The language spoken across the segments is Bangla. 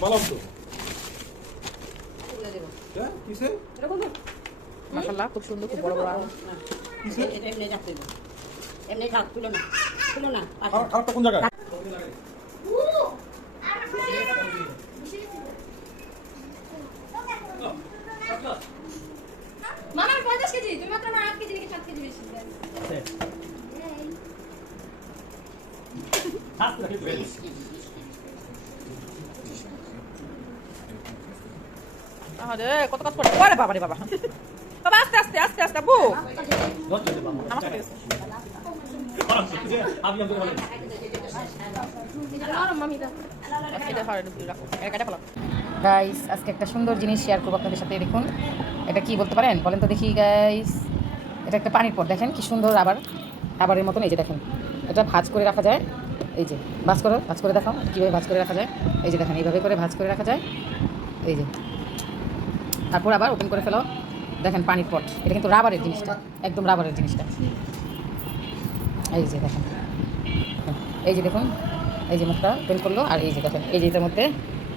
বললাম তো। হ্যাঁ কিসে? মাসাল্লাহ খুব সুন্দর খুব বড় বড় কিসে? এমনি রাখতে এমনি থাক তুলো না তুলো না খারাপটা কোন জায়গায়? মামার পঞ্চাশ কেজি তুমি মাত্র আমার আট কেজি নাকি সাত কেজি বেশি আরে কত কাজ করে ওরে বাবা রে বাবা। বাবা আস্তে আস্তে আস্তে আস্তে ফেলো। গাইস আজকে একটা সুন্দর জিনিস শেয়ার করব আপনাদের সাথে, দেখুন। এটা কি বলতে পারেন? বলেন তো দেখি গাইস এটা একটা পানির পট, দেখেন কি সুন্দর আবার আবারের মতন, এই যে দেখেন। এটা ভাজ করে রাখা যায়। এই যে, ভাজ করো, ভাজ করে দেখাও, কীভাবে ভাজ করে রাখা যায়। এই যে দেখেন, এইভাবে করে ভাজ করে রাখা যায়। এই যে, তারপর আবার ওপেন করে ফেলো। দেখেন পানির পট, এটা কিন্তু রাবারের জিনিসটা, একদম রাবারের জিনিসটা। এই যে দেখেন, এই যে দেখুন, এই যে মুখটা ওপেন করল, আর এই যে দেখেন, এই যে এটার মধ্যে,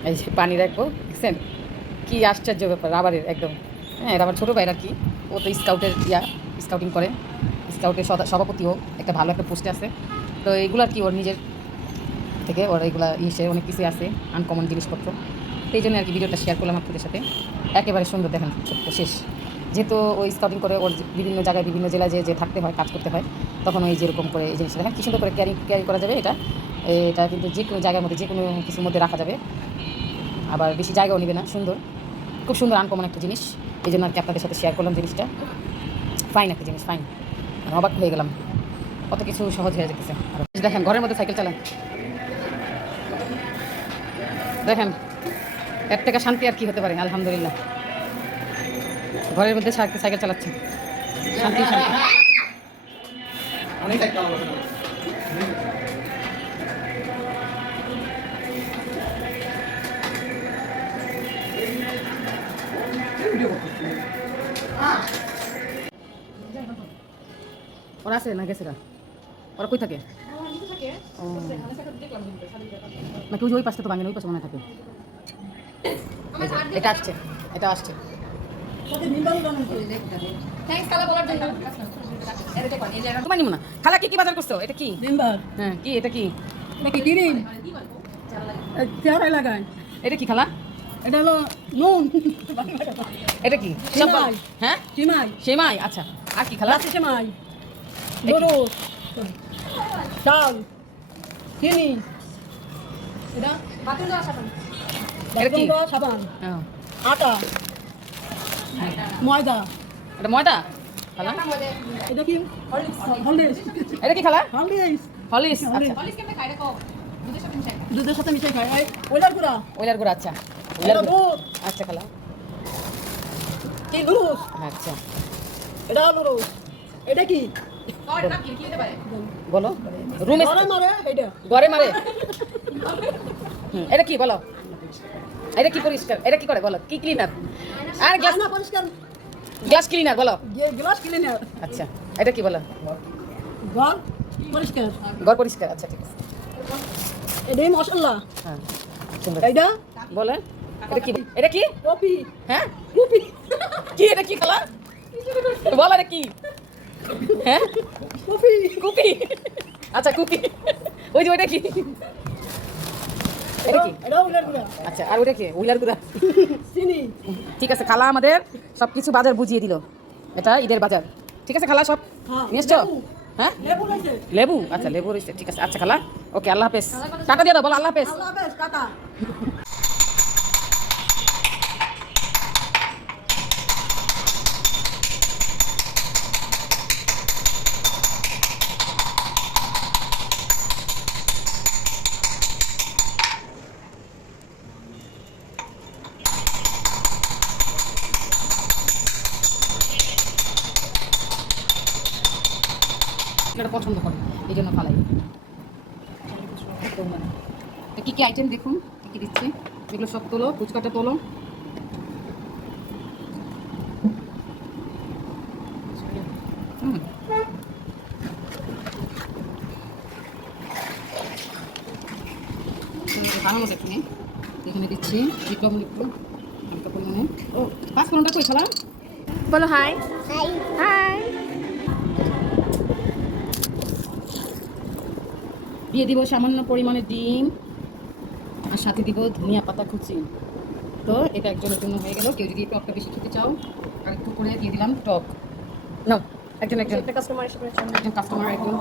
এই যে পানি রাখব, দেখছেন? কী আশ্চর্য ব্যাপার রাবারের একদম। হ্যাঁ এটা আমার ছোটো ভাইরা কি, ও তো স্কাউটের ইয়া স্কাউটিং করে। স্কাউটের সভাপতিও একটা ভালো একটা পোস্টে আছে। তো এইগুলো আর কি ওর নিজের থেকে? ওর এইগুলা ইসে অনেক কিছু আছে আনকমন জিনিসপত্র। এই জন্য আর কি ভিডিওটা শেয়ার করলাম আপনাদের সাথে। একেবারে সুন্দর দেখেন শেষ। যেহেতু ওই স্কাউটিং করে ওর বিভিন্ন জায়গায় বিভিন্ন জেলায় যে যে থাকতে হয়, কাজ করতে হয়, তখন ওই যেরকম করে এই জিনিসটা দেখেন, কি সুন্দর করে ক্যারি ক্যারি করা যাবে এটা। এটা কিন্তু যে কোনো জায়গার মধ্যে, যে কোনো কিছুর মধ্যে রাখা যাবে। আবার বেশি জায়গাও নেবে না, সুন্দর। খুব সুন্দর আনকমন একটা জিনিস। এই জন্য আর কি আপনাদের সাথে শেয়ার করলাম জিনিসটা। ফাইন একটা জিনিস ফাইন মানে অবাক হয়ে গেলাম। কত কিছু সহজ হয়ে যেতেছে দেখেন ঘরের মধ্যে সাইকেল চালান। দেখেন এর থেকে শান্তি আর কি হতে পারে? আলহামদুলিল্লাহ। ঘরের মধ্যে সাইকেল চালাচ্ছে। শান্তি শান্তি। ওরা আছে না গেছে ওরা? কই থাকে? ও। নাকি ওই যে ওই পাশটা তো ভাঙেন ওই পাশে মনে থাকে। এটা আসছে এটা আসছে। তোমার না। খালা কি কি বাজার করছ? এটা কি? হ্যাঁ কি এটা কি? চেহারায় লাগায়। এটা কি খালা? এটা হলো নুন। এটা কি? হ্যাঁ? সিমাই। সেমাই আচ্ছা। আর কি খালা? সিমাই। চাল চিনি। এটা? বাথরুম যাওয়া সাবান। আটা। ময়দা। এটা ময়দা? খালা? এটা কি? হলদিস এটা কি খালা? হলদিস হলিস আচ্ছা। কেমনে খাই দেখো দুধের সাথে মিশাই এই ওইটার গুঁড়া। ওইলার গুঁড়া আচ্ছা। ওইলার দুধ। আচ্ছা খালা। কি লুরুস আচ্ছা। এটা লুরুস এটা কি? এটা বলো রুমে ঘরে মারে এটা। এটা কি বলো? এটা কি পরিষ্কার? এটা কি করে বলো? কি ক্লিনার আর গ্লাস না পরিষ্কার। গ্লাস ক্লিনার বলো। গ্লাস কিনে নেয় আচ্ছা এটা কি বলো? ঘর পরিষ্কার। ঘর পরিষ্কার আচ্ছা ঠিক আছে। এটাই মশলা হ্যাঁ এইটা? বলে। এটা কি এটা কি? কপি হ্যাঁ? কপি কি এটা কি কালার বল এটা কি? হ্যাঁ? কপি। কুপি। আচ্ছা কুপি। ওই যে ওইটা কি? এটা আচ্ছা আর ওইটা কি? উইলার গুড়া। চিনি। ঠিক আছে খালা আমাদের সব কিছু বাজার বুঝিয়ে দিল। এটা ঈদের বাজার। ঠিক আছে খালা সব? হ্যাঁ, লেবু। হ্যাঁ? লেবু লেবু? আচ্ছা লেবু রয়েছে। ঠিক আছে আচ্ছা খালা। ওকে আল্লাহ হাফেজ। টাটা দিয়ে দাও বলো আল্লাহ হাফেজ। আল্লাহ হাফেজ টাটা। মশলাটা পছন্দ করে এই জন্য ফালাই। তো কী কী আইটেম দেখুন? কী কী দিচ্ছে? এগুলো সব তোলো ফুচকাটা তোলো। এখানে দিচ্ছি ও বলো হাই হাই হাই দিয়ে দিব সামান্য পরিমাণে ডিম আর সাথে দিব ধনিয়া পাতা কুচি। তো এটা একজনের জন্য হয়ে গেল। কেউ যদি টকটা বেশি খেতে চাও আর একটু করে দিয়ে দিলাম টক। না একজন একজন। একটা কাস্টমার একজন কাস্টমার একজন।